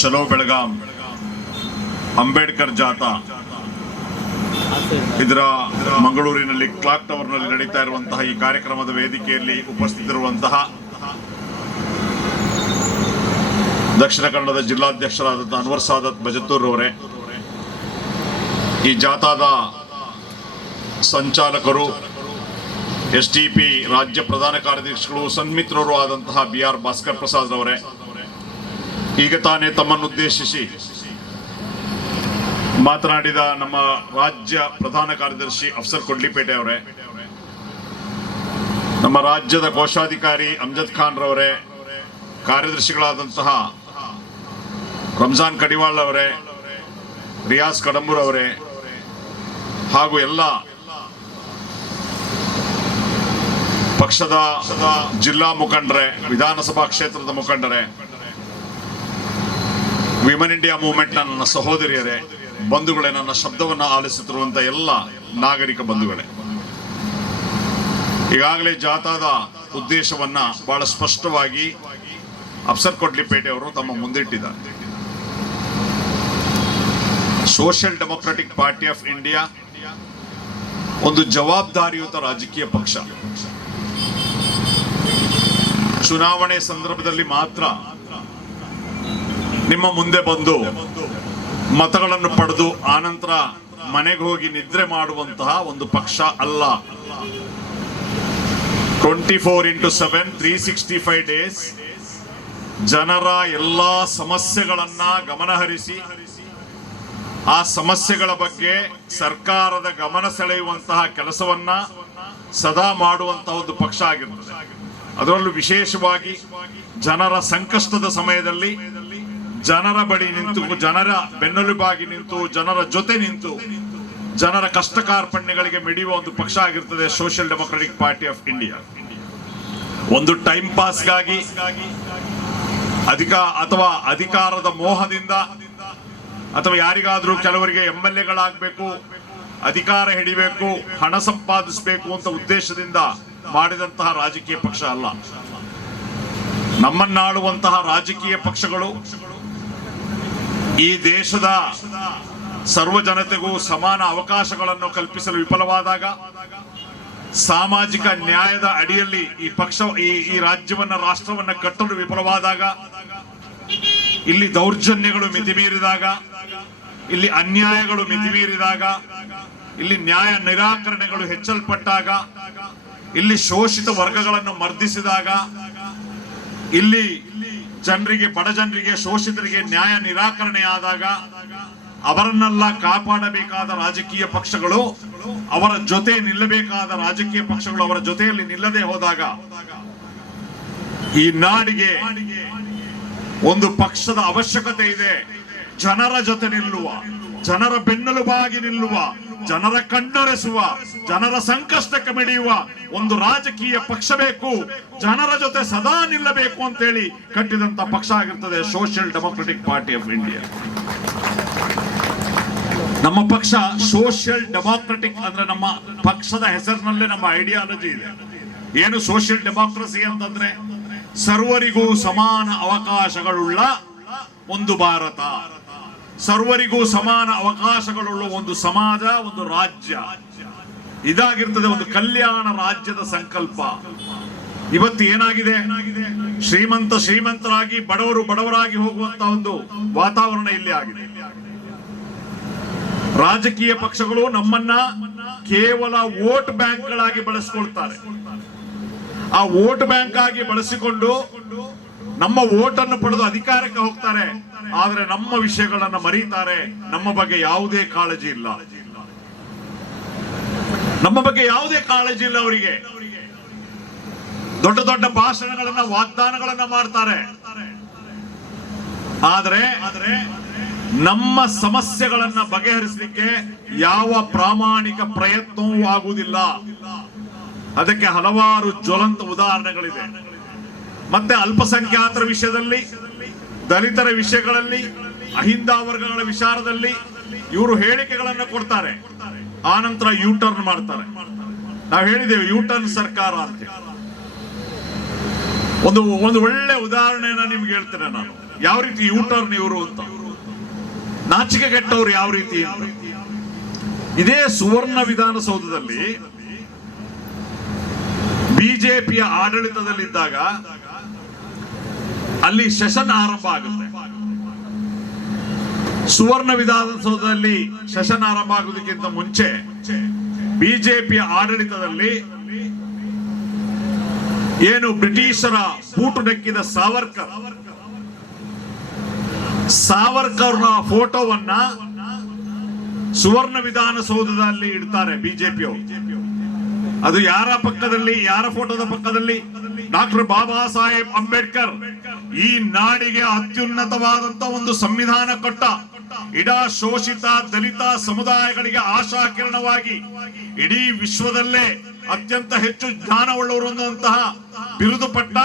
ಚಲೋ ಬೆಳಗಾಂ. ಅಂಬೇಡ್ಕರ್ ಜಾಥಾ. ಇದರ ಮಂಗಳೂರಿನಲ್ಲಿ ಕ್ಲಾಕ್ ಟವರ್ನಲ್ಲಿ ನಡೀತಾ ಇರುವಂತಹ ಈ ಕಾರ್ಯಕ್ರಮದ ವೇದಿಕೆಯಲ್ಲಿ ಉಪಸ್ಥಿತರಿರುವಂತಹ ದಕ್ಷಿಣ ಕನ್ನಡದ ಜಿಲ್ಲಾಧ್ಯಕ್ಷರಾದಂತಹ ಅನ್ವರ್ ಸಾದತ್ ಬಜತ್ತೂರ್ ಅವರೇ ಈ ಜಾಥಾದ ಸಂಚಾಲಕರು, ಎಸ್ ಟಿ ಪಿ ರಾಜ್ಯ ಪ್ರಧಾನ ಕಾರ್ಯದರ್ಶಿಗಳು, ಸನ್ಮಿತ್ರರು ಆದಂತಹ ಬಿ ಆರ್ ಭಾಸ್ಕರ್ ಪ್ರಸಾದ್ ಅವರೇ ಈಗ ತಾನೇ ತಮ್ಮನ್ನು ಉದ್ದೇಶಿಸಿ ಮಾತನಾಡಿದ ನಮ್ಮ ರಾಜ್ಯ ಪ್ರಧಾನ ಕಾರ್ಯದರ್ಶಿ ಅಫ್ಸರ್ ಕೊಡ್ಲಿಪೇಟೆ ಅವರೇ, ನಮ್ಮ ರಾಜ್ಯದ ಕೋಶಾಧಿಕಾರಿ ಅಮ್ಜದ್ ಖಾನ್ ರವರೇ, ಕಾರ್ಯದರ್ಶಿಗಳಾದಂತಹ ರಂಜಾನ್ ಕಡಿವಾಳ್ ಅವರೇ, ರಿಯಾಜ್ ಕಡಂಬೂರ್ ಅವರೇ ಹಾಗೂ ಎಲ್ಲ ಪಕ್ಷದ ಜಿಲ್ಲಾ ಮುಖಂಡರೇ, ವಿಧಾನಸಭಾ ಕ್ಷೇತ್ರದ ಮುಖಂಡರೇ ವಿಮನ್ ಇಂಡಿಯಾ ಮೂವ್ಮೆಂಟ್ ನನ್ನ ಸಹೋದರಿಯರೇ, ಬಂಧುಗಳೇ, ನನ್ನ ಶಬ್ದವನ್ನು ಆಲಿಸುತ್ತಿರುವಂತ ಎಲ್ಲ ನಾಗರಿಕ ಬಂಧುಗಳೇ. ಈಗಾಗಲೇ ಜಾಥಾದ ಉದ್ದೇಶವನ್ನ ಬಹಳ ಸ್ಪಷ್ಟವಾಗಿ ಅಫ್ಸರ್ ಕೊಡ್ಲಿಪೇಟೆ ಅವರು ತಮ್ಮ ಮುಂದಿಟ್ಟಿದ್ದಾರೆ. Social democratic party of India ಒಂದು ಜವಾಬ್ದಾರಿಯುತ ರಾಜಕೀಯ ಪಕ್ಷ. ಚುನಾವಣೆ ಸಂದರ್ಭದಲ್ಲಿ ಮಾತ್ರ ನಿಮ್ಮ ಮುಂದೆ ಬಂದು ಮತಗಳನ್ನು ಪಡೆದು ಆನಂತರ ಮನೆಗೆ ಹೋಗಿ ನಿದ್ರೆ ಮಾಡುವಂತಹ ಒಂದು ಪಕ್ಷ ಅಲ್ಲ. Twenty four into seven three sixty five days ಜನರ ಎಲ್ಲಾ ಸಮಸ್ಯೆಗಳನ್ನ ಗಮನಹರಿಸಿ, ಆ ಸಮಸ್ಯೆಗಳ ಬಗ್ಗೆ ಸರ್ಕಾರದ ಗಮನ ಸೆಳೆಯುವಂತಹ ಕೆಲಸವನ್ನ ಸದಾ ಮಾಡುವಂತಹ ಒಂದು ಪಕ್ಷ ಆಗಿರ್ತದೆ. ಅದರಲ್ಲೂ ವಿಶೇಷವಾಗಿ ಜನರ ಸಂಕಷ್ಟದ ಸಮಯದಲ್ಲಿ ಜನರ ಬಳಿ ನಿಂತು, ಜನರ ಬೆನ್ನೆಲುಬಾಗಿ ನಿಂತು, ಜನರ ಜೊತೆ ನಿಂತು, ಜನರ ಕಷ್ಟ ಕಾರ್ಪಣ್ಯಗಳಿಗೆ ಮಿಡಿಯುವ ಒಂದು ಪಕ್ಷ ಆಗಿರ್ತದೆ social democratic party of India. ಒಂದು ಟೈಮ್ ಪಾಸ್ಗಾಗಿ ಅಧಿಕ ಅಥವಾ ಅಧಿಕಾರದ ಮೋಹದಿಂದ ಅಥವಾ ಯಾರಿಗಾದ್ರೂ ಕೆಲವರಿಗೆ ಎಂ ಎಲ್ ಎಗಳಾಗಬೇಕು ಅಧಿಕಾರ ಹಿಡಿಬೇಕು, ಹಣ ಸಂಪಾದಿಸಬೇಕು ಅಂತ ಉದ್ದೇಶದಿಂದ ಮಾಡಿದಂತಹ ರಾಜಕೀಯ ಪಕ್ಷ ಅಲ್ಲ. ನಮ್ಮನ್ನಾಳುವಂತಹ ರಾಜಕೀಯ ಪಕ್ಷಗಳು ಈ ದೇಶದ ಸರ್ವ ಜನತೆಗೂ ಸಮಾನ ಅವಕಾಶಗಳನ್ನು ಕಲ್ಪಿಸಲು ವಿಫಲವಾದಾಗ ಸಾಮಾಜಿಕ ನ್ಯಾಯದ ಅಡಿಯಲ್ಲಿ ಈ ಪಕ್ಷ, ಈ ರಾಜ್ಯವನ್ನ, ರಾಷ್ಟ್ರವನ್ನ ಕಟ್ಟಲು ವಿಫಲವಾದಾಗ, ಇಲ್ಲಿ ದೌರ್ಜನ್ಯಗಳು ಮಿತಿಮೀರಿದಾಗ, ಇಲ್ಲಿ ಅನ್ಯಾಯಗಳು ಮಿತಿಮೀರಿದಾಗ, ಇಲ್ಲಿ ನ್ಯಾಯ ನಿರಾಕರಣೆಗಳು ಹೆಚ್ಚಲ್ಪಟ್ಟಾಗ, ಇಲ್ಲಿ ಶೋಷಿತ ವರ್ಗಗಳನ್ನು ಮರ್ದಿಸಿದಾಗ, ಇಲ್ಲಿ ಜನರಿಗೆ, ಬಡ ಜನರಿಗೆ, ಶೋಷಿತರಿಗೆ ನ್ಯಾಯ ನಿರಾಕರಣೆ ಆದಾಗ ಅವರನ್ನೆಲ್ಲ ಕಾಪಾಡಬೇಕಾದ ರಾಜಕೀಯ ಪಕ್ಷಗಳು ಅವರ ಜೊತೆ ನಿಲ್ಲಬೇಕಾದ ರಾಜಕೀಯ ಪಕ್ಷಗಳು ಅವರ ಜೊತೆಯಲ್ಲಿ ನಿಲ್ಲದೆ ಹೋದಾಗ ಈ ನಾಡಿಗೆ ಒಂದು ಪಕ್ಷದ ಅವಶ್ಯಕತೆ ಇದೆ. ಜನರ ಜೊತೆ ನಿಲ್ಲುವ. ಜನರ ಬೆನ್ನೆಲುಬಾಗಿ ನಿಲ್ಲುವ, ಜನರ ಕಣ್ಣೊರೆಸುವ, ಜನರ ಸಂಕಷ್ಟಕ್ಕೆ ಮಿಡಿಯುವ ಒಂದು ರಾಜಕೀಯ ಪಕ್ಷ ಬೇಕು. ಜನರ ಜೊತೆ ಸದಾ ನಿಲ್ಲಬೇಕು ಅಂತೇಳಿ ಕಟ್ಟಿದಂತ ಪಕ್ಷ ಆಗಿರ್ತದೆ social democratic party of India. ನಮ್ಮ ಪಕ್ಷ ಸೋಷಿಯಲ್ ಡೆಮೋಕ್ರೆಟಿಕ್ ಅಂದ್ರೆ ನಮ್ಮ ಪಕ್ಷದ ಹೆಸರಿನಲ್ಲೇ ನಮ್ಮ ಐಡಿಯಾಲಜಿ ಇದೆ. ಏನು ಸೋಷಿಯಲ್ ಡೆಮೋಕ್ರಸಿ ಅಂತಂದ್ರೆ ಸರ್ವರಿಗೂ ಸಮಾನ ಅವಕಾಶಗಳುಳ್ಳ ಒಂದು ಭಾರತ. ಸರ್ವರಿಗೂ ಸಮಾನ ಅವಕಾಶಗಳುಳ್ಳ ಒಂದು ಸಮಾಜ, ಒಂದು ರಾಜ್ಯ. ಇದಾಗಿರ್ತದೆ ಒಂದು ಕಲ್ಯಾಣ ರಾಜ್ಯದ ಸಂಕಲ್ಪ. ಇವತ್ತು ಏನಾಗಿದೆ? ಶ್ರೀಮಂತ ಶ್ರೀಮಂತರಾಗಿ, ಬಡವರು ಬಡವರಾಗಿ ಹೋಗುವಂತ ಒಂದು ವಾತಾವರಣ ಇಲ್ಲಿ ಆಗಿದೆ. ರಾಜಕೀಯ ಪಕ್ಷಗಳು ನಮ್ಮನ್ನ ಕೇವಲ ವೋಟ್ ಬ್ಯಾಂಕ್ಗಳಾಗಿ ಬಳಸ್ಕೊಳ್ತಾರೆ. ಆ ವೋಟ್ ಬ್ಯಾಂಕ್ ಆಗಿ ಬಳಸಿಕೊಂಡು ನಮ್ಮ ವೋಟ್ ಅನ್ನು ಪಡೆದು ಅಧಿಕಾರಕ್ಕೆ ಹೋಗ್ತಾರೆ. ಆದ್ರೆ ನಮ್ಮ ವಿಷಯಗಳನ್ನ ಮರೀತಾರೆ. ನಮ್ಮ ಬಗ್ಗೆ ಯಾವುದೇ ಕಾಳಜಿ ಇಲ್ಲ. ನಮ್ಮ ಬಗ್ಗೆ ಯಾವುದೇ ಕಾಳಜಿ ಇಲ್ಲ ಅವರಿಗೆ. ದೊಡ್ಡ ದೊಡ್ಡ ಭಾಷಣಗಳನ್ನ, ವಾಗ್ದಾನಗಳನ್ನ ಮಾಡ್ತಾರೆ. ಆದ್ರೆ ನಮ್ಮ ಸಮಸ್ಯೆಗಳನ್ನ ಬಗೆಹರಿಸಲಿಕ್ಕೆ ಯಾವ ಪ್ರಾಮಾಣಿಕ ಪ್ರಯತ್ನವೂ ಆಗುವುದಿಲ್ಲ. ಅದಕ್ಕೆ ಹಲವಾರು ಜ್ವಲಂತ ಉದಾಹರಣೆಗಳಿದೆ ಮತ್ತೆ ಅಲ್ಪಸಂಖ್ಯಾತರ ವಿಷಯದಲ್ಲಿ ದಲಿತರ ವಿಷಯಗಳಲ್ಲಿ, ಅಹಿಂದ ವರ್ಗಗಳ ವಿಚಾರದಲ್ಲಿ ಇವರು ಹೇಳಿಕೆಗಳನ್ನು ಕೊಡ್ತಾರೆ. ಆನಂತರ ಯೂ ಟರ್ನ್ ಮಾಡ್ತಾರೆ. ನಾವು ಹೇಳಿದ್ದೇವೆ ಯೂ ಟರ್ನ್ ಸರ್ಕಾರ ಅಂತ ಒಂದು ಒಂದು ಒಳ್ಳೆ ಉದಾಹರಣೆಯನ್ನ ನಿಮ್ಗೆ ಹೇಳ್ತೇನೆ ನಾನು. ಯಾವ ರೀತಿ ಯೂಟರ್ನ್ ಇವರು ಅಂತ? ನಾಚಿಕೆ ಕೆಟ್ಟವ್ರು ಯಾವ ರೀತಿ ಇದೇ ಸುವರ್ಣ ವಿಧಾನಸೌಧದಲ್ಲಿ, ಬಿಜೆಪಿಯ ಆಡಳಿತದಲ್ಲಿದ್ದಾಗ ಅಲ್ಲಿ ಸೆಷನ್ ಆರಂಭ ಆಗುತ್ತೆ. ಸುವರ್ಣ ವಿಧಾನಸೌಧದಲ್ಲಿ ಸೆಷನ್ ಆರಂಭ ಆಗುವುದಕ್ಕಿಂತ ಮುಂಚೆ ಬಿಜೆಪಿಯ ಆಡಳಿತದಲ್ಲಿ ಏನು ಬ್ರಿಟಿಷರ ಬೂಟು ನೆಕ್ಕಿದ ಸಾವರ್ಕರ್, ಸಾವರ್ಕರ್ನ ಫೋಟೋವನ್ನ ಸುವರ್ಣ ವಿಧಾನಸೌಧದಲ್ಲಿ ಇಡ್ತಾರೆ ಬಿಜೆಪಿಯವರು. ಅದು ಯಾರ ಪಕ್ಕದಲ್ಲಿ, ಯಾರ ಫೋಟೋದ ಪಕ್ಕದಲ್ಲಿ? ಡಾಕ್ಟರ್ ಬಾಬಾ ಸಾಹೇಬ್ ಅಂಬೇಡ್ಕರ್ ಈ ನಾಡಿಗೆ ಅತ್ಯುನ್ನತವಾದಂತ ಒಂದು ಸಂವಿಧಾನ ಕೊಟ್ಟ ಇಡ ಶೋಷಿತ ದಲಿತ ಸಮುದಾಯಗಳಿಗೆ ಆಶಾ ಕಿರಣವಾಗಿ ಇಡೀ ವಿಶ್ವದಲ್ಲೇ ಅತ್ಯಂತ ಹೆಚ್ಚು ಜ್ಞಾನವುಳ್ಳವರು ಅನ್ನುವಂತಹ ಬಿರುದು ಪಟ್ಟ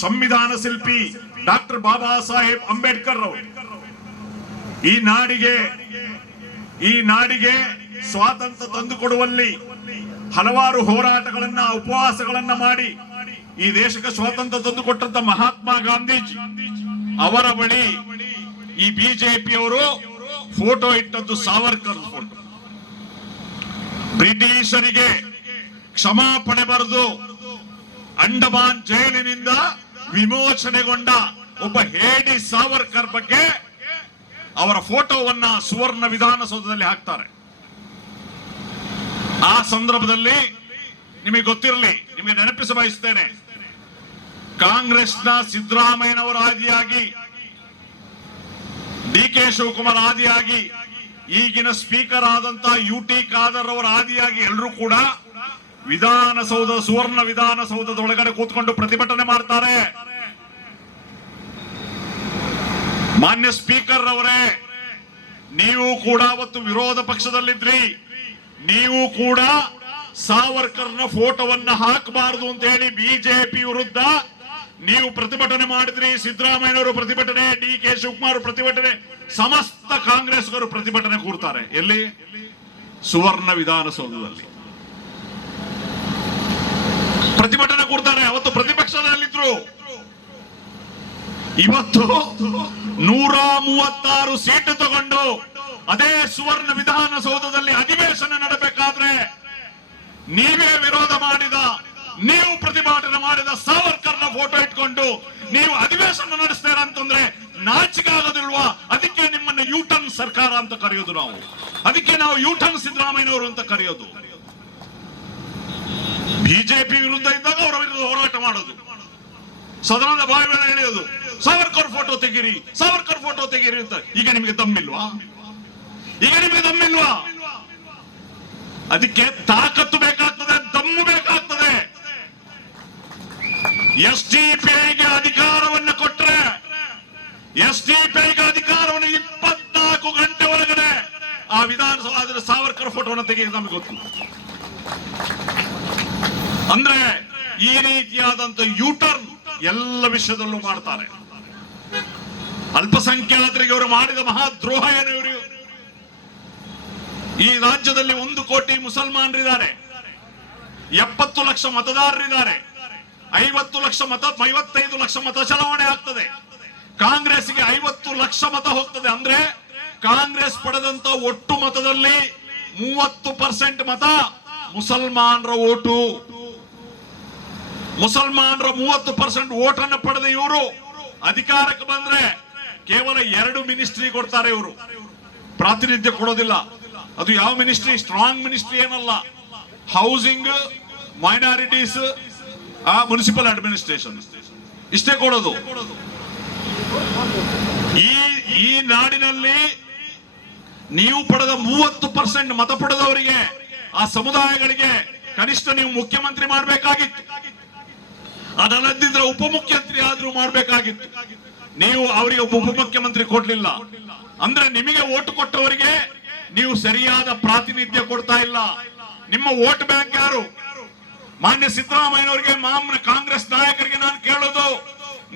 ಸಂವಿಧಾನ ಶಿಲ್ಪಿ ಡಾಕ್ಟರ್ ಬಾಬಾ ಸಾಹೇಬ್ ಅಂಬೇಡ್ಕರ್ ಅವರು. ಈ ನಾಡಿಗೆ ಈ ನಾಡಿಗೆ ಸ್ವಾತಂತ್ರ್ಯ ತಂದುಕೊಡುವಲ್ಲಿ ಹಲವಾರು ಹೋರಾಟಗಳನ್ನ, ಉಪವಾಸಗಳನ್ನ ಮಾಡಿ ಈ ದೇಶಕ್ಕೆ ಸ್ವಾತಂತ್ರ್ಯ ತಂದು ಕೊಟ್ಟಂತ ಮಹಾತ್ಮ ಗಾಂಧೀಜಿ ಅವರ ಬಳಿ ಈ ಬಿಜೆಪಿಯವರು ಫೋಟೋ ಇಟ್ಟದ್ದು ಸಾವರ್ಕರ್ ಫೋಟೋ. ಬ್ರಿಟಿಷರಿಗೆ ಕ್ಷಮಾಪಣೆ ಬರೆದು ಅಂಡಮಾನ್ ಜೈಲಿನಿಂದ ವಿಮೋಚನೆಗೊಂಡ ಒಬ್ಬ ಹೇಡಿ ಸಾವರ್ಕರ್ ಬಗ್ಗೆ ಅವರ ಫೋಟೋವನ್ನ ಸುವರ್ಣ ವಿಧಾನಸೌಧದಲ್ಲಿ ಹಾಕ್ತಾರೆ. ಆ ಸಂದರ್ಭದಲ್ಲಿ ನಿಮಗೆ ಗೊತ್ತಿರಲಿ, ನಿಮಗೆ ನೆನಪಿಸ ಬಯಸ್ತೇನೆ ಕಾಂಗ್ರೆಸ್ನ ಸಿದ್ದರಾಮಯ್ಯನವರ ಆದಿಯಾಗಿ ಡಿ ಕೆ ಶಿವಕುಮಾರ್ ಆದಿಯಾಗಿ, ಈಗಿನ ಸ್ಪೀಕರ್ ಆದಂತಹ ಯು ಟಿ ಖಾದರ್ ಅವರ ಆದಿಯಾಗಿ ಎಲ್ಲರೂ ಕೂಡ ವಿಧಾನಸೌಧ, ಸುವರ್ಣ ವಿಧಾನಸೌಧದ ಒಳಗಡೆ ಕೂತ್ಕೊಂಡು ಪ್ರತಿಭಟನೆ ಮಾಡ್ತಾರೆ. ಮಾನ್ಯ ಸ್ಪೀಕರ್ ಅವರೇ ನೀವು ಕೂಡ ಅವತ್ತು ವಿರೋಧ ಪಕ್ಷದಲ್ಲಿದ್ರಿ. ನೀವು ಕೂಡ ಸಾವರ್ಕರ್ನ ಫೋಟೋವನ್ನ ಹಾಕಬಾರದು ಅಂತ ಹೇಳಿ ಬಿಜೆಪಿ ವಿರುದ್ಧ ನೀವು ಪ್ರತಿಭಟನೆ ಮಾಡಿದ್ರಿ, ಸಿದ್ದರಾಮಯ್ಯನವರು ಪ್ರತಿಭಟನೆ ಡಿ ಕೆ ಶಿವಕುಮಾರ್ ಪ್ರತಿಭಟನೆ, ಸಮಸ್ತ ಕಾಂಗ್ರೆಸ್ಗರು ಪ್ರತಿಭಟನೆ ಕೂರ್ತಾರೆ. ಎಲ್ಲಿ? ಸುವರ್ಣ ವಿಧಾನಸೌಧದಲ್ಲಿ. ಪ್ರತಿಭಟನೆ ಕೂರ್ತಾರೆ. ಅವತ್ತು ಪ್ರತಿಪಕ್ಷದಲ್ಲಿದ್ರು ಇವತ್ತು ನೂರ ಮೂವತ್ತಾರು ಸೀಟು ತಗೊಂಡು ಅದೇ ಸುವರ್ಣ ವಿಧಾನಸೌಧದಲ್ಲಿ ಅಧಿವೇಶನ ನಡಬೇಕಾದ್ರೆ ನೀವೇ ವಿರೋಧ ಮಾಡಿದ, ನೀವು ಪ್ರತಿಭಟನೆ ಫೋಟೋ ಇಟ್ಕೊಂಡು ನೀವು ಅಧಿವೇಶನ ನಡೆಸ್ತೀರ ಅಂತಂದ್ರೆ ನಾಚಿಕೆ ಆಗೋದಿಲ್ವಾ ಅದಕ್ಕೆ ನಿಮ್ಮನ್ನ ಯೂಟರ್ನ್ ಸರ್ಕಾರ ಅಂತ ಕರೆಯೋದು ನಾವು. ಅದಕ್ಕೆ ನಾವು ಯೂಟರ್ನ್ ಸಿದ್ದರಾಮಯ್ಯನವರು ಅಂತ ಕರೆಯೋದು. ಬಿಜೆಪಿ ವಿರುದ್ಧ ಇದ್ದಾಗ ಅವರ ವಿರುದ್ಧ ಹೋರಾಟ ಮಾಡೋದು. ಸದನದ ಮೇಲೆ ಎಳೆಯೋದು. ಸಾವರ್ಕರ್ ಫೋಟೋ ತೆಗೀರಿ, ಸಾವರ್ಕರ್ ಫೋಟೋ ತೆಗೀರಿ ಅಂತ. ಈಗ ನಿಮಗೆ ತಮ್ಮಿಲ್ವಾ ಈಗ ನಿಮಗೆ ದಮ್ಮಿಲ್ವಾ? ಅದಕ್ಕೆ ತಾಕತ್ತು ಬೇಕಾಗ್ತದೆ ಎಸ್ ಡಿ ಅಧಿಕಾರವನ್ನು ಕೊಟ್ಟರೆ ಎಸ್ ಡಿ ಅಧಿಕಾರವನ್ನು ಇಪ್ಪತ್ನಾಲ್ಕು ಗಂಟೆ ಒಳಗಡೆ ಆ ವಿಧಾನಸಭಾ ಸಾವರ್ಕರ್ ಫೋಟೋವನ್ನು ತೆಗೆಯೋದು ನಮಗೆ ಗೊತ್ತು. ಅಂದ್ರೆ ಈ ರೀತಿಯಾದಂತ ಯೂಟರ್ನ್ ಎಲ್ಲ ವಿಷಯದಲ್ಲೂ ಮಾಡ್ತಾರೆ. ಅಲ್ಪಸಂಖ್ಯಾತರಿಗೆ ಅವರು ಮಾಡಿದ ಮಹಾದ್ರೋಹ ಏನು ಇವರು? ಈ ರಾಜ್ಯದಲ್ಲಿ ಒಂದು ಕೋಟಿ ಮುಸಲ್ಮಾನರಿದ್ದಾರೆ. ಎಪ್ಪತ್ತು ಲಕ್ಷ ಮತದಾರರಿದ್ದಾರೆ. ಐವತ್ತು ಲಕ್ಷ ಮತ, ಐವತ್ತೈದು ಲಕ್ಷ ಮತ ಚಲಾವಣೆ ಆಗ್ತದೆ. ಕಾಂಗ್ರೆಸ್ಗೆ ಐವತ್ತು ಲಕ್ಷ ಮತ ಹೋಗ್ತದೆ ಅಂದ್ರೆ ಕಾಂಗ್ರೆಸ್ ಪಡೆದಂತ ಒಟ್ಟು ಮತದಲ್ಲಿ ಮೂವತ್ತು ಪರ್ಸೆಂಟ್ ಮತ ಮುಸಲ್ಮಾನರ ಓಟು. ಮುಸಲ್ಮಾನರ ಮೂವತ್ತು ಪರ್ಸೆಂಟ್ ಓಟನ್ನು ಪಡೆದ ಇವರು. ಅಧಿಕಾರಕ್ಕೆ ಬಂದ್ರೆ ಕೇವಲ ಎರಡು ಮಿನಿಸ್ಟ್ರಿ ಕೊಡ್ತಾರೆ ಇವರು. ಪ್ರಾತಿನಿಧ್ಯ ಕೊಡೋದಿಲ್ಲ. ಅದು ಯಾವ ಮಿನಿಸ್ಟ್ರಿ? ಸ್ಟ್ರಾಂಗ್ ಮಿನಿಸ್ಟ್ರಿ ಏನಲ್ಲ. ಹೌಸಿಂಗ್, ಮೈನಾರಿಟೀಸ್ ಆ ಮುನ್ಸಿಪಲ್ ಅಡ್ಮಿನಿಸ್ಟ್ರೇಷನ್ ಇಷ್ಟೇ ಕೊಡೋದು. ಈ ಈ ನಾಡಿನಲ್ಲಿ ನೀವು ಪಡೆದ ಮೂವತ್ತು ಪರ್ಸೆಂಟ್ ಮತ ಪಡೆದವರಿಗೆ, ಆ ಸಮುದಾಯಗಳಿಗೆ ಕನಿಷ್ಠ ನೀವು ಮುಖ್ಯಮಂತ್ರಿ ಮಾಡಬೇಕಾಗಿತ್ತು. ಅದಲ್ಲದಿದ್ರೆ ಉಪಮುಖ್ಯಮಂತ್ರಿ ಆದ್ರೂ ಮಾಡಬೇಕಾಗಿತ್ತು. ನೀವು ಅವರಿಗೆ ಉಪಮುಖ್ಯಮಂತ್ರಿ ಕೊಡ್ಲಿಲ್ಲ. ಅಂದ್ರೆ ನಿಮಗೆ ಓಟ್ ಕೊಟ್ಟವರಿಗೆ ನೀವು ಸರಿಯಾದ ಪ್ರಾತಿನಿಧ್ಯ ಕೊಡ್ತಾ ಇಲ್ಲ. ನಿಮ್ಮ ವೋಟ್ ಬ್ಯಾಂಕ್ ಯಾರು? ಮಾನ್ಯ ಸಿದ್ದರಾಮಯ್ಯನವರಿಗೆ ಮಾಮ್ನ ಕಾಂಗ್ರೆಸ್ ನಾಯಕರಿಗೆ ನಾನು ಕೇಳೋದು,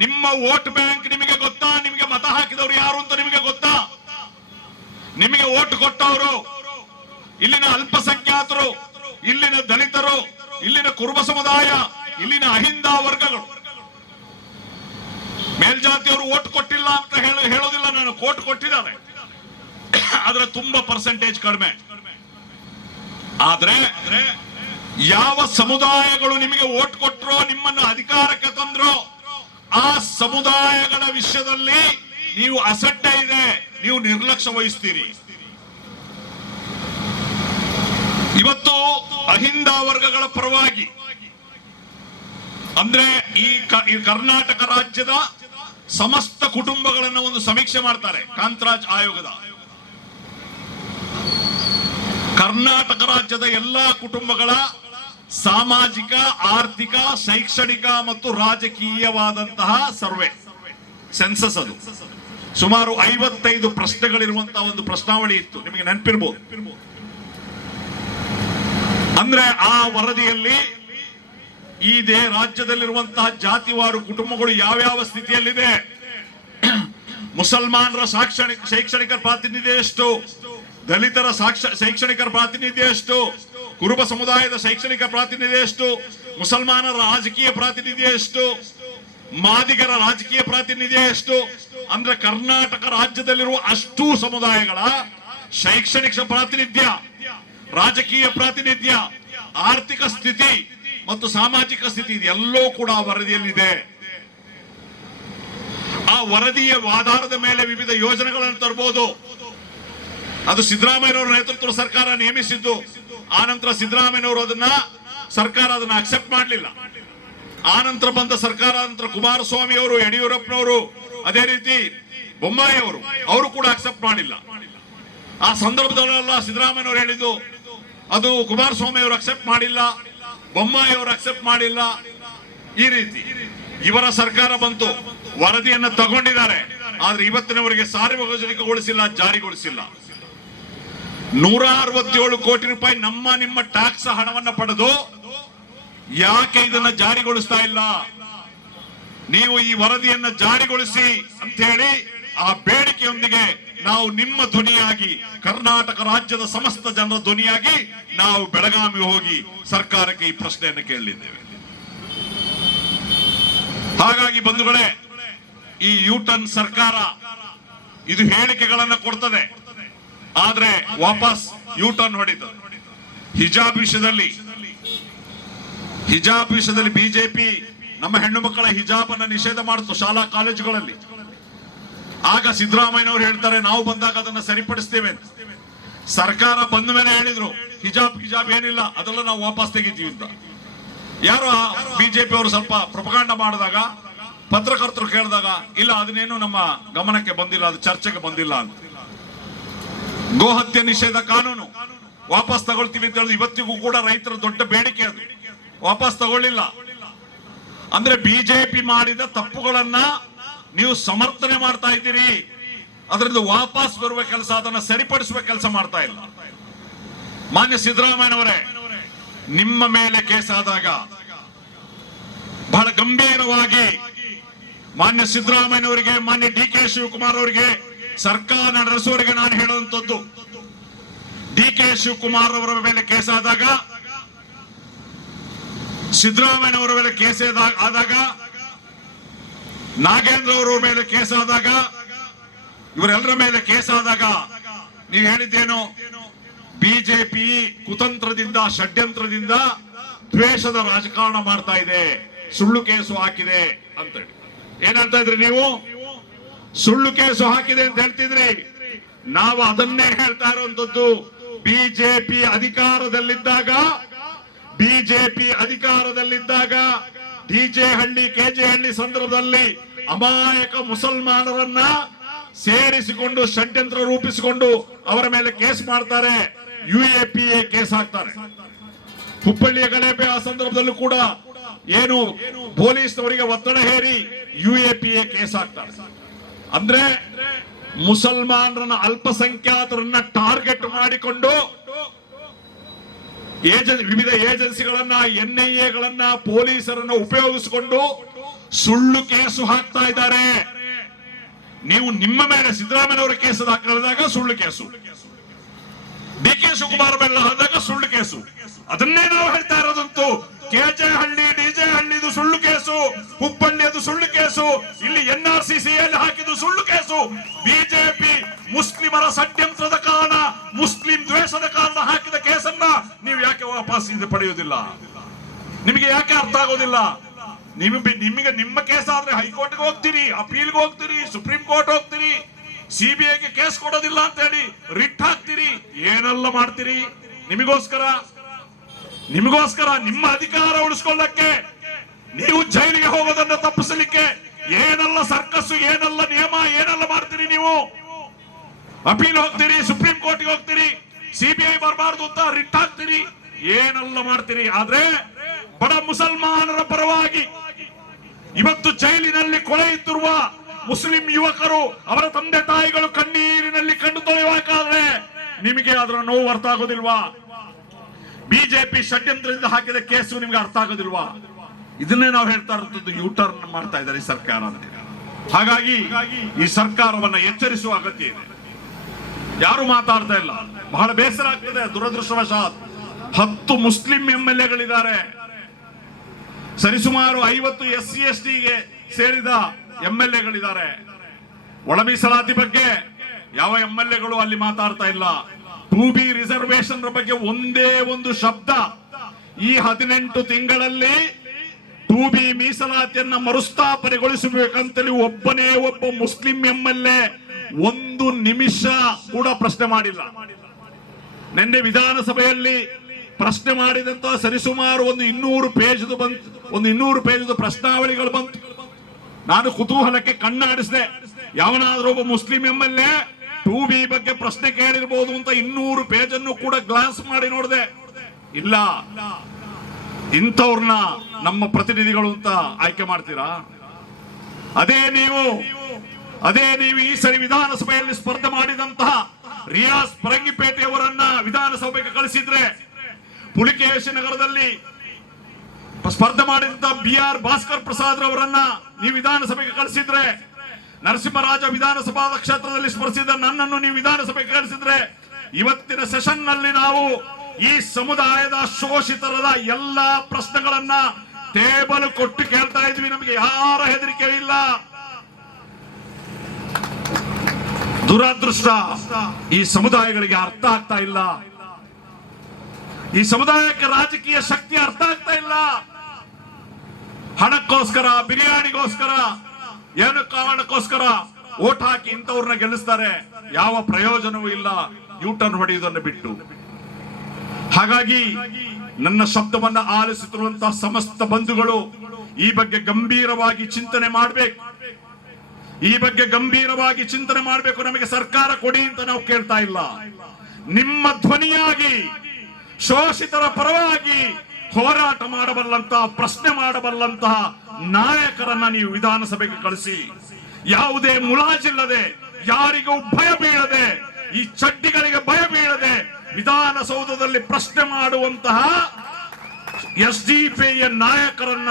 ನಿಮ್ಮ ವೋಟ್ ಬ್ಯಾಂಕ್ ನಿಮಗೆ ಗೊತ್ತಾ? ನಿಮಗೆ ಮತ ಹಾಕಿದವರು ಯಾರು ಅಂತ ನಿಮಗೆ ಗೊತ್ತಾ? ನಿಮಗೆ ವೋಟ್ ಕೊಟ್ಟವರು ಇಲ್ಲಿನ ಅಲ್ಪಸಂಖ್ಯಾತರು, ಇಲ್ಲಿನ ದಲಿತರು, ಇಲ್ಲಿನ ಕುರುಬ ಸಮುದಾಯ, ಇಲ್ಲಿನ ಅಹಿಂದ ವರ್ಗಗಳು. ಮೇಲ್ಜಾತಿಯವರು ಓಟ್ ಕೊಟ್ಟಿಲ್ಲ ಅಂತ ಹೇಳ, ಹೇಳೋದಿಲ್ಲ, ನಾನು ಕೋಟ್ ಕೊಟ್ಟಿದ್ದಾರೆ ಆದ್ರೆ ತುಂಬಾ ಪರ್ಸೆಂಟೇಜ್ ಕಡಿಮೆ. ಆದ್ರೆ ಯಾವ ಸಮುದಾಯಗಳು ನಿಮಗೆ ಓಟ್ ಕೊಟ್ರೋ, ನಿಮ್ಮನ್ನು ಅಧಿಕಾರಕ್ಕೆ ತಂದ್ರೋ, ಆ ಸಮುದಾಯಗಳ ವಿಷಯದಲ್ಲಿ ನೀವು ಅಸಡ್ಡೆ ಇದೆ, ನೀವು ನಿರ್ಲಕ್ಷ್ಯ ವಹಿಸ್ತೀರಿ. ಇವತ್ತು ಅಹಿಂದ ವರ್ಗಗಳ ಪರವಾಗಿ, ಅಂದ್ರೆ ಈ ಕರ್ನಾಟಕ ರಾಜ್ಯದ ಸಮಸ್ತ ಕುಟುಂಬಗಳನ್ನ ಒಂದು ಸಮೀಕ್ಷೆ ಮಾಡ್ತಾರೆ, ಕಾಂತರಾಜ್ ಆಯೋಗದ. ಕರ್ನಾಟಕ ರಾಜ್ಯದ ಎಲ್ಲಾ ಕುಟುಂಬಗಳ ಸಾಮಾಜಿಕ, ಆರ್ಥಿಕ, ಶೈಕ್ಷಣಿಕ ಮತ್ತು ರಾಜಕೀಯವಾದಂತಹ ಸರ್ವೆ ಸೆನ್ಸಸ್ ಅದು. ಸುಮಾರು ಐವತ್ತೈದು ಪ್ರಶ್ನೆಗಳಿರುವಂತಹ ಒಂದು ಪ್ರಶ್ನಾವಳಿ ಇತ್ತು. ನಿಮಗೆ ನೆನಪಿರ್ಬೋದು. ಅಂದ್ರೆ ಆ ವರದಿಯಲ್ಲಿ ಈ ದೇ ರಾಜ್ಯದಲ್ಲಿರುವಂತಹ ಜಾತಿವಾರು ಕುಟುಂಬಗಳು ಯಾವ್ಯಾವ ಸ್ಥಿತಿಯಲ್ಲಿದೆ? ಮುಸಲ್ಮಾನರ ಶಾಕ್ಷಣಿಕ ಪ್ರಾತಿನಿಧ್ಯ ಎಷ್ಟು? ದಲಿತರ ಸಾಕ್ಷ ಶೈಕ್ಷಣಿಕ ಪ್ರಾತಿನಿಧ್ಯ ಎಷ್ಟು? ಕುರುಬ ಸಮುದಾಯದ ಶೈಕ್ಷಣಿಕ ಪ್ರಾತಿನಿಧ್ಯ ಎಷ್ಟು? ಮುಸಲ್ಮಾನರ ರಾಜಕೀಯ ಪ್ರಾತಿನಿಧ್ಯ ಎಷ್ಟು? ಮಾದಿಗರ ರಾಜಕೀಯ ಪ್ರಾತಿನಿಧ್ಯ ಎಷ್ಟು? ಅಂದ್ರೆ ಕರ್ನಾಟಕ ರಾಜ್ಯದಲ್ಲಿರುವ ಅಷ್ಟೂ ಸಮುದಾಯಗಳ ಶೈಕ್ಷಣಿಕ ಪ್ರಾತಿನಿಧ್ಯ, ರಾಜಕೀಯ ಪ್ರಾತಿನಿಧ್ಯ, ಆರ್ಥಿಕ ಸ್ಥಿತಿ ಮತ್ತು ಸಾಮಾಜಿಕ ಸ್ಥಿತಿ ಇದೆಲ್ಲೋ ಕೂಡ ವರದಿಯಲ್ಲಿದೆ. ಆ ವರದಿಯ ಆಧಾರದ ಮೇಲೆ ವಿವಿಧ ಯೋಜನೆಗಳನ್ನು ತರಬಹುದು ಅದು ಸಿದ್ದರಾಮಯ್ಯನವರ ನೇತೃತ್ವದ ಸರ್ಕಾರ ನೇಮಿಸಿದ್ದು, ಆ ನಂತರ ಸಿದ್ದರಾಮಯ್ಯನವರು ಅದನ್ನ ಸರ್ಕಾರ ಅದನ್ನ ಅಕ್ಸೆಪ್ಟ್ ಮಾಡಲಿಲ್ಲ. ಆ ನಂತರ ಬಂದ ಸರ್ಕಾರ ನಂತರ ಕುಮಾರಸ್ವಾಮಿ ಅವರು, ಯಡಿಯೂರಪ್ಪನವರು, ಅದೇ ರೀತಿ ಬೊಮ್ಮಾಯಿ ಅವರು ಅವರು ಕೂಡ ಅಕ್ಸೆಪ್ಟ್ ಮಾಡಿಲ್ಲ. ಆ ಸಂದರ್ಭದಲ್ಲೆಲ್ಲ ಸಿದ್ದರಾಮಯ್ಯನವರು ಹೇಳಿದ್ದು, ಅದು ಕುಮಾರಸ್ವಾಮಿ ಅವರು ಅಕ್ಸೆಪ್ಟ್ ಮಾಡಿಲ್ಲ, ಬೊಮ್ಮಾಯಿ ಅವರು ಅಕ್ಸೆಪ್ಟ್ ಮಾಡಿಲ್ಲ. ಈ ರೀತಿ ಇವರ ಸರ್ಕಾರ ಬಂತು, ವರದಿಯನ್ನು ತಗೊಂಡಿದ್ದಾರೆ. ಆದ್ರೆ ಇವತ್ತಿನವರೆಗೆ ಸಾರ್ವಜನಿಕಗೊಳಿಸಿಲ್ಲ, ಜಾರಿಗೊಳಿಸಿಲ್ಲ. ನೂರ ಅರವತ್ತೇಳು ಕೋಟಿ ರೂಪಾಯಿ ನಮ್ಮ ನಿಮ್ಮ ಟ್ಯಾಕ್ಸ್ ಹಣವನ್ನ ಪಡೆದು ಯಾಕೆ ಇದನ್ನ ಜಾರಿಗೊಳಿಸ್ತಾ ಇಲ್ಲ? ನೀವು ಈ ವರದಿಯನ್ನ ಜಾರಿಗೊಳಿಸಿ ಅಂತ ಹೇಳಿ ಆ ಬೇಡಿಕೆಯೊಂದಿಗೆ ನಾವು ನಿಮ್ಮ ಧ್ವನಿಯಾಗಿ, ಕರ್ನಾಟಕ ರಾಜ್ಯದ ಸಮಸ್ತ ಜನರ ಧ್ವನಿಯಾಗಿ ನಾವು ಬೆಳಗಾವಿ ಹೋಗಿ ಸರ್ಕಾರಕ್ಕೆ ಈ ಪ್ರಶ್ನೆಯನ್ನು ಕೇಳಲಿದ್ದೇವೆ. ಹಾಗಾಗಿ ಬಂಧುಗಳೇ, ಈ ಯೂಟನ್ ಸರ್ಕಾರ ಇದು ಹೇಳಿಕೆಗಳನ್ನು ಕೊಡ್ತದೆ. ಆದ್ರೆ ವಾಪಸ್ ಯೂಟರ್ನ್ ಹೊಡಿತು. ಹಿಜಾಬ್ ವಿಷಯದಲ್ಲಿ ಹಿಜಾಬ್ ವಿಷಯದಲ್ಲಿ ಬಿಜೆಪಿ ನಮ್ಮ ಹೆಣ್ಣು ಮಕ್ಕಳ ಹಿಜಾಬ್ ಅನ್ನ ನಿಷೇಧ ಮಾಡಿತು ಶಾಲಾ ಕಾಲೇಜುಗಳಲ್ಲಿ. ಆಗ ಸಿದ್ದರಾಮಯ್ಯನವರು ಹೇಳ್ತಾರೆ, ನಾವು ಬಂದಾಗ ಅದನ್ನ ಸರಿಪಡಿಸ್ತೇವೆ. ಸರ್ಕಾರ ಬಂದ ಮೇಲೆ ಹೇಳಿದ್ರು, ಹಿಜಾಬ್ ಹಿಜಾಬ್ ಏನಿಲ್ಲ, ಅದೆಲ್ಲ ನಾವು ವಾಪಸ್ ತೆಗಿತೀವಿ ಅಂತ. ಯಾರು ಬಿಜೆಪಿ ಅವರು ಸ್ವಲ್ಪ ಪ್ರಪಕಾಂಡ ಮಾಡಿದಾಗ, ಪತ್ರಕರ್ತರು ಕೇಳಿದಾಗ, ಇಲ್ಲ, ಅದನ್ನೇನು ನಮ್ಮ ಗಮನಕ್ಕೆ ಬಂದಿಲ್ಲ, ಅದು ಚರ್ಚೆಗೆ ಬಂದಿಲ್ಲ ಅಂತ. ಗೋಹತ್ಯೆ ನಿಷೇಧ ಕಾನೂನು. ವಾಪಸ್ ತಗೊಳ್ತೀವಿ ಅಂತ ಹೇಳಿದ್ರು ಇವತ್ತಿಗೂ ಕೂಡ ರೈತರ ದೊಡ್ಡ ಬೇಡಿಕೆ ಅದು. ವಾಪಸ್ ತಗೊಳ್ಳಿಲ್ಲ. ಅಂದ್ರೆ ಬಿಜೆಪಿ ಮಾಡಿದ ತಪ್ಪುಗಳನ್ನ ನೀವು ಸಮರ್ಥನೆ ಮಾಡ್ತಾ ಇದ್ದೀರಿ. ಅದರಿಂದ ವಾಪಸ್ ಬರುವ ಕೆಲಸ, ಅದನ್ನ ಸರಿಪಡಿಸುವ ಕೆಲಸ ಮಾಡ್ತಾ ಇಲ್ಲ. ಮಾನ್ಯ ಸಿದ್ದರಾಮಯ್ಯನವರೇ, ನಿಮ್ಮ ಮೇಲೆ ಕೇಸ್ ಆದಾಗ ಬಹಳ ಗಂಭೀರವಾಗಿ ಮಾನ್ಯ ಸಿದ್ದರಾಮಯ್ಯನವರಿಗೆ, ಮಾನ್ಯ ಡಿ ಕೆ ಶಿವಕುಮಾರ್ ಅವರಿಗೆ ಸರ್ಕಾರ ನಡೆಸುವವರಿಗೆ ನಾನು ಹೇಳುವಂತದ್ದು ಡಿ ಕೆ ಶಿವಕುಮಾರ್ ಅವರ ಮೇಲೆ ಕೇಸ್ ಆದಾಗ ಸಿದ್ದರಾಮಯ್ಯನವರ ಮೇಲೆ ಕೇಸ್ ಆದಾಗ- ನಾಗೇಂದ್ರ ಅವರ ಮೇಲೆ ಕೇಸ್ ಆದಾಗ, ಇವರೆಲ್ಲರ ಮೇಲೆ ಕೇಸ್ ಆದಾಗ, ನೀವು ಹೇಳಿದ್ದೇನು, ಬಿಜೆಪಿ ಕುತಂತ್ರದಿಂದ, ಷಡ್ಯಂತ್ರದಿಂದ ದ್ವೇಷದ ರಾಜಕಾರಣ ಮಾಡ್ತಾ ಇದೆ, ಸುಳ್ಳು ಕೇಸು ಹಾಕಿದೆ ಅಂತ ಹೇಳಿ. ಏನಂತ ಇದ್ರಿ ನೀವು? ಸುಳ್ಳು ಕೇಸು ಹಾಕಿದೆ ಅಂತ ಹೇಳ್ತಿದ್ರಿ ನಾವು ಅದನ್ನೇ ಹೇಳ್ತಾ ಇರುವಂತದ್ದು ಬಿಜೆಪಿ ಅಧಿಕಾರದಲ್ಲಿದ್ದಾಗ ಬಿಜೆಪಿ ಅಧಿಕಾರದಲ್ಲಿದ್ದಾಗ ಡಿಜೆ ಹಳ್ಳಿ ಕೆಜೆ ಹಳ್ಳಿ ಸಂದರ್ಭದಲ್ಲಿ ಅಮಾಯಕ ಮುಸಲ್ಮಾನರನ್ನ ಸೇರಿಸಿಕೊಂಡು, ಷಡ್ಯಂತ್ರ ರೂಪಿಸಿಕೊಂಡು ಅವರ ಮೇಲೆ ಕೇಸ್ ಮಾಡ್ತಾರೆ. U A P A case ಹಾಕ್ತಾರೆ. ಹುಬ್ಬಳ್ಳಿಯ ಗಲಭೆ ಆ ಸಂದರ್ಭದಲ್ಲೂ ಕೂಡ ಏನು ಪೊಲೀಸ್ನವರಿಗೆ ಒತ್ತಡ ಹೇರಿ U A P A case ಹಾಕ್ತಾರೆ. ಅಂದ್ರೆ ಮುಸಲ್ಮಾನರನ್ನ ಅಲ್ಪಸಂಖ್ಯಾತರನ್ನ ಟಾರ್ಗೆಟ್ ಮಾಡಿಕೊಂಡು ವಿವಿಧ ಏಜೆನ್ಸಿಗಳನ್ನ, ಎನ್ಐಎಗಳನ್ನ, ಪೊಲೀಸರನ್ನ ಉಪಯೋಗಿಸಿಕೊಂಡು ಸುಳ್ಳು ಕೇಸು ಹಾಕ್ತಾ ಇದ್ದಾರೆ. ನೀವು ನಿಮ್ಮ ಮೇಲೆ ಸಿದ್ದರಾಮಯ್ಯ ಕೇಸು ದಾಖಲಾದಾಗ ಸುಳ್ಳು ಕೇಸು. ಡಿ ಕೆ ಶಿವಕುಮಾರ್ ಮೇಲೆ ಆದಾಗ ಸುಳ್ಳು ಕೇಸು. ಅದನ್ನೇ ನಾವು ಹೇಳ್ತಾ ಇರೋದಂತೂ ಕೆಜೆ ಹಳ್ಳಿ ಡಿಜೆ ಹಳ್ಳಿದು ಸುಳ್ಳು ಕೇಸು ಹುಬ್ಬಳ್ಳಿಯದು ಸುಳ್ಳು ಕೇಸು, ಇಲ್ಲಿ ಎನ್ ಆರ್ ಸಿ ಸಿ ಹಾಕಿದ್ದು ಸುಳ್ಳು ಕೇಸು. ಬಿಜೆಪಿ ಮುಸ್ಲಿಮರ ಷಡ್ಯಂತ್ರದ ಕಾರಣ, ಮುಸ್ಲಿಂ ದ್ವೇಷದ ಕಾರಣ ಹಾಕಿದ ಕೇಸನ್ನ ನೀವು ಯಾಕೆ ವಾಪಸ್ ಇದು ಪಡೆಯುವುದಿಲ್ಲ? ನಿಮಗೆ ಯಾಕೆ ಅರ್ಥ ಆಗೋದಿಲ್ಲ? ನಿಮಗೆ ನಿಮಗೆ, ನಿಮ್ಮ ಕೇಸ್ ಆದ್ರೆ ಹೈಕೋರ್ಟ್ಗೆ ಹೋಗ್ತೀರಿ, ಅಪೀಲ್ಗೆ ಹೋಗ್ತೀರಿ, ಸುಪ್ರೀಂ ಕೋರ್ಟ್ ಹೋಗ್ತೀರಿ. ಸಿಬಿಐಗೆ ಕೇಸ್ ಕೊಡೋದಿಲ್ಲ ಅಂತ ಹೇಳಿ ರಿಟ್ ಹಾಕ್ತೀರಿ. ಏನೆಲ್ಲ ಮಾಡ್ತೀರಿ? ನಿಮಗೋಸ್ಕರ ನಿಮಗೋಸ್ಕರ ನಿಮ್ಮ ಅಧಿಕಾರ ಉಳಿಸ್ಕೊಳ್ಳಕ್ಕೆ ನೀವು ಜೈಲಿಗೆ ಹೋಗೋದನ್ನ ತಪ್ಪಿಸಲಿಕ್ಕೆ ಏನೆಲ್ಲ ಸರ್ಕಸ್ ಏನೆಲ್ಲ ನಿಯಮ, ಏನೆಲ್ಲ ಮಾಡ್ತೀರಿ ನೀವು? ಅಪೀಲ್ ಹೋಗ್ತೀರಿ, ಸುಪ್ರೀಂ ಕೋರ್ಟ್ಗೆ ಹೋಗ್ತೀರಿ, ಸಿಬಿಐ ಬರಬಾರ್ದು ಅಂತ ರಿಟ್ ಹಾಕ್ತೀರಿ, ಏನೆಲ್ಲ ಮಾಡ್ತೀರಿ. ಆದ್ರೆ ಬಡ ಮುಸಲ್ಮಾನರ ಪರವಾಗಿ ಇವತ್ತು ಜೈಲಿನಲ್ಲಿ ಕೊಳೆ ಇದ್ದಿರುವ ಮುಸ್ಲಿಂ ಯುವಕರು ಅವರ ತಂದೆ ತಾಯಿಗಳು ಕಣ್ಣೀರಿನಲ್ಲಿ ಕಂಡು ತೊಳೆಯಬೇಕಾದ್ರೆ ನಿಮಗೆ ಅದರ ನೋವು ಅರ್ಥ ಆಗೋದಿಲ್ವಾ? ಬಿಜೆಪಿ ಷಡ್ಯಂತ್ರದಿಂದ ಹಾಕಿದ ಕೇಸು ನಿಮ್ಗೆ ಅರ್ಥ ಆಗೋದಿಲ್ವಾ? ಇದನ್ನೇ ನಾವು ಹೇಳ್ತಾ ಇರೋದು ಯು ಟರ್ನ್ ಮಾಡ್ತಾ ಇದ್ದಾರೆ ಈ ಸರ್ಕಾರ ಅಂತ. ಹಾಗಾಗಿ ಈ ಸರ್ಕಾರವನ್ನ ಎಚ್ಚರಿಸುವ ಅಗತ್ಯ ಇದೆ. ಯಾರು ಮಾತಾಡ್ತಾ ಇಲ್ಲ? ಬಹಳ ಬೇಸರ ಆಗ್ತದೆ, ದುರದೃಷ್ಟವಶಾತ್. ಹತ್ತು ಮುಸ್ಲಿಂ ಎಂ ಎಲ್ ಎಗಳಿದ್ದಾರೆ ಸರಿಸುಮಾರು ಐವತ್ತು ಎಸ್ ಸಿ ಎಸ್ ಟಿಗೆ ಸೇರಿದ ಎಂ ಎಲ್ ಎಗಳಿದ್ದಾರೆ ಒಳ ಮೀಸಲಾತಿ ಬಗ್ಗೆ ಯಾವ ಎಂ ಎಲ್ ಎಗಳು ಅಲ್ಲಿ ಮಾತಾಡ್ತಾ ಇಲ್ಲ? ಟು ಬಿ ರಿಸರ್ವೇಶನ್ ಬಗ್ಗೆ ಒಂದೇ ಒಂದು ಶಬ್ದ. ಈ ಹದಿನೆಂಟು ತಿಂಗಳಲ್ಲಿ ಟು ಬಿ ಮೀಸಲಾತಿಯನ್ನ ಮರುಸ್ಥಾಪನೆಗೊಳಿಸಬೇಕಂತೇಳಿ ಒಬ್ಬನೇ ಒಬ್ಬ ಮುಸ್ಲಿಂ ಎಂ ಎಲ್ ಒಂದು ನಿಮಿಷ ಕೂಡ ಪ್ರಶ್ನೆ ಮಾಡಿಲ್ಲ. ನಿನ್ನೆ ವಿಧಾನಸಭೆಯಲ್ಲಿ ಪ್ರಶ್ನೆ ಮಾಡಿದಂತ ಸರಿಸುಮಾರು ಒಂದು ಇನ್ನೂರು ಪೇಜ್ ಬಂತು, ಒಂದು ಇನ್ನೂರು ಪೇಜ್ ಪ್ರಶ್ನಾವಳಿಗಳು ಬಂತು. ನಾನು ಕುತೂಹಲಕ್ಕೆ ಕಣ್ಣಾಡಿಸಿದೆ. ಯಾವನಾದ್ರೂ ಒಬ್ಬ Muslim M L A two B ಬಗ್ಗೆ ಪ್ರಶ್ನೆ ಕೇಳಿರ್ಬೋದು ಅಂತ ಇನ್ನೂರು ಪೇಜ್ ಕೂಡ ಗ್ಲಾನ್ಸ್ ಮಾಡಿ ನೋಡಿದೆ. ಇಲ್ಲ. ಇಂಥವ್ರನ್ನ ನಮ್ಮ ಪ್ರತಿನಿಧಿಗಳು ಅಂತ ಆಯ್ಕೆ ಮಾಡ್ತೀರಾ? ಅದೇ ನೀವು ಅದೇ ನೀವು ಈ ಸರಿ ವಿಧಾನಸಭೆಯಲ್ಲಿ ಸ್ಪರ್ಧೆ ಮಾಡಿದಂತಹ ರಿಯಾಸ್ ಪರಂಗಿಪೇಟೆಯವರನ್ನ ವಿಧಾನಸಭೆಗೆ ಕಳಿಸಿದ್ರೆ ಪುಲಿಕೇಶಿ ನಗರದಲ್ಲಿ ಸ್ಪರ್ಧೆ ಮಾಡಿದಂತಹ ಬಿ ಆರ್ ಭಾಸ್ಕರ್ ಪ್ರಸಾದ್ ರವರನ್ನ ನೀವು ವಿಧಾನಸಭೆಗೆ ಕಳಿಸಿದ್ರೆ ನರಸಿಂಹರಾಜ ವಿಧಾನಸಭಾ ಕ್ಷೇತ್ರದಲ್ಲಿ ಸ್ಪರ್ಶಿಸಿದ ನನ್ನನ್ನು ನೀವು ವಿಧಾನಸಭೆಗೆ ಕರೆಸಿದ್ರೆ ಇವತ್ತಿನ ಸೆಷನ್ನಲ್ಲಿ ನಾವು ಈ ಸಮುದಾಯದ ಶೋಷಿತರದ ಎಲ್ಲಾ ಪ್ರಶ್ನೆಗಳನ್ನ ಟೇಬಲ್ ಕೊಟ್ಟು ಕೇಳ್ತಾ ಇದ್ವಿ. ನಮಗೆ ಯಾರ ಹೆದರಿಕೆ ಇಲ್ಲ. ದುರದೃಷ್ಟ ಈ ಸಮುದಾಯಗಳಿಗೆ ಅರ್ಥ ಆಗ್ತಾ ಇಲ್ಲ. ಈ ಸಮುದಾಯಕ್ಕೆ ರಾಜಕೀಯ ಶಕ್ತಿ ಅರ್ಥ ಆಗ್ತಾ ಇಲ್ಲ. ಹಣಕ್ಕೋಸ್ಕರ, ಬಿರಿಯಾನಿಗೋಸ್ಕರ ಏನು ಕಾರಣಕ್ಕೋಸ್ಕರ ಓಟ್ ಹಾಕಿ ಇಂಥವ್ರನ್ನ ಗೆಲ್ಲಿಸ್ತಾರೆ? ಯಾವ ಪ್ರಯೋಜನವೂ ಇಲ್ಲ. ಯೂಟರ್ನ್ ಹೊಡೆಯುವುದನ್ನು ಬಿಟ್ಟು. ಹಾಗಾಗಿ ನನ್ನ ಶಬ್ದವನ್ನ ಆಲಿಸುತ್ತಿರುವಂತಹ ಸಮಸ್ತ ಬಂಧುಗಳು ಈ ಬಗ್ಗೆ ಗಂಭೀರವಾಗಿ ಚಿಂತನೆ ಮಾಡಬೇಕು. ಈ ಬಗ್ಗೆ ಗಂಭೀರವಾಗಿ ಚಿಂತನೆ ಮಾಡಬೇಕು. ನಮಗೆ ಸರ್ಕಾರ ಕೊಡಿ ಅಂತ ನಾವು ಕೇಳ್ತಾ ಇಲ್ಲ. ನಿಮ್ಮ ಧ್ವನಿಯಾಗಿ, ಶೋಷಿತರ ಪರವಾಗಿ ಹೋರಾಟ ಮಾಡಬಲ್ಲಂತಹ, ಪ್ರಶ್ನೆ ಮಾಡಬಲ್ಲಂತಹ ನಾಯಕರನ್ನ ನೀವು ವಿಧಾನಸಭೆಗೆ ಕಳಿಸಿ. ಯಾವುದೇ ಮುಲಾಜಿಲ್ಲದೆ, ಯಾರಿಗೂ ಭಯ ಬೀಳದೆ, ಈ ಚಡ್ಡಿಗಳಿಗೆ ಭಯ ಬೀಳದೆ ವಿಧಾನಸೌಧದಲ್ಲಿ ಪ್ರಶ್ನೆ ಮಾಡುವಂತಹ ಎಸ್ ಡಿ ನಾಯಕರನ್ನ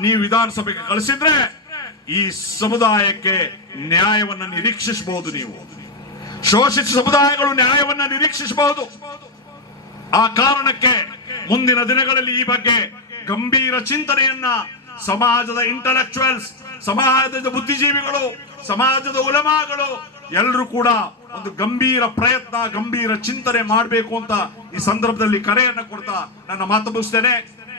ನೀವು ವಿಧಾನಸಭೆಗೆ ಕಳಿಸಿದ್ರೆ ಈ ಸಮುದಾಯಕ್ಕೆ ನ್ಯಾಯವನ್ನ ನಿರೀಕ್ಷಿಸಬಹುದು ನೀವು. ಶೋಷಿತ ಸಮುದಾಯಗಳು ನ್ಯಾಯವನ್ನ ನಿರೀಕ್ಷಿಸಬಹುದು. ಆ ಕಾರಣಕ್ಕೆ ಮುಂದಿನ ದಿನಗಳಲ್ಲಿ ಈ ಬಗ್ಗೆ ಗಂಭೀರ ಚಿಂತನೆಯನ್ನ ಸಮಾಜದ ಇಂಟಲೆಕ್ಚುಯಲ್ಸ್ ಸಮಾಜದ ಬುದ್ಧಿಜೀವಿಗಳು, ಸಮಾಜದ ಉಲಮಾಗಳು ಎಲ್ಲರೂ ಕೂಡ ಒಂದು ಗಂಭೀರ ಪ್ರಯತ್ನ, ಗಂಭೀರ ಚಿಂತನೆ ಮಾಡಬೇಕು ಅಂತ ಈ ಸಂದರ್ಭದಲ್ಲಿ ಕರೆಯನ್ನ ಕೊಡ್ತಾ ನನ್ನ ಮಾತು ಮುಗಿಸ್ತೇನೆ.